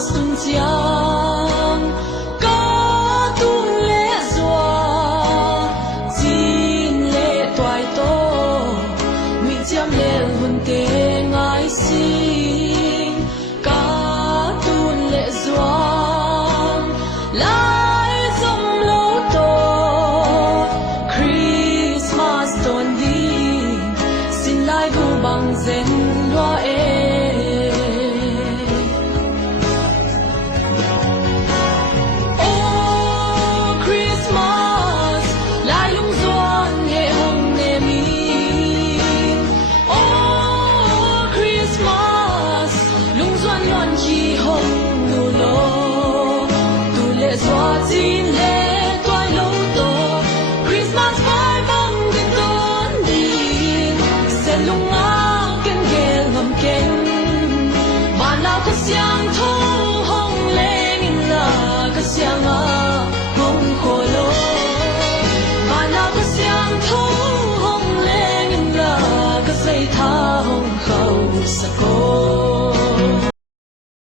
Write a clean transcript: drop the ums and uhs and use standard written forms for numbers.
sun chiang ca tun le zwa chin le toai to mi cham le hun te ngai sing ca tun le zwa lai zum lo to Christmas ton di sin lai bu bang zen loa e Chin le toai lo to Christmas vai bang din ton din se lung a ken gel ngam ken ma na ko siang tho hong leng in la ka siang a hong ko lo ma na ko siang tho hong leng in la ka sei tha hong khau sa ko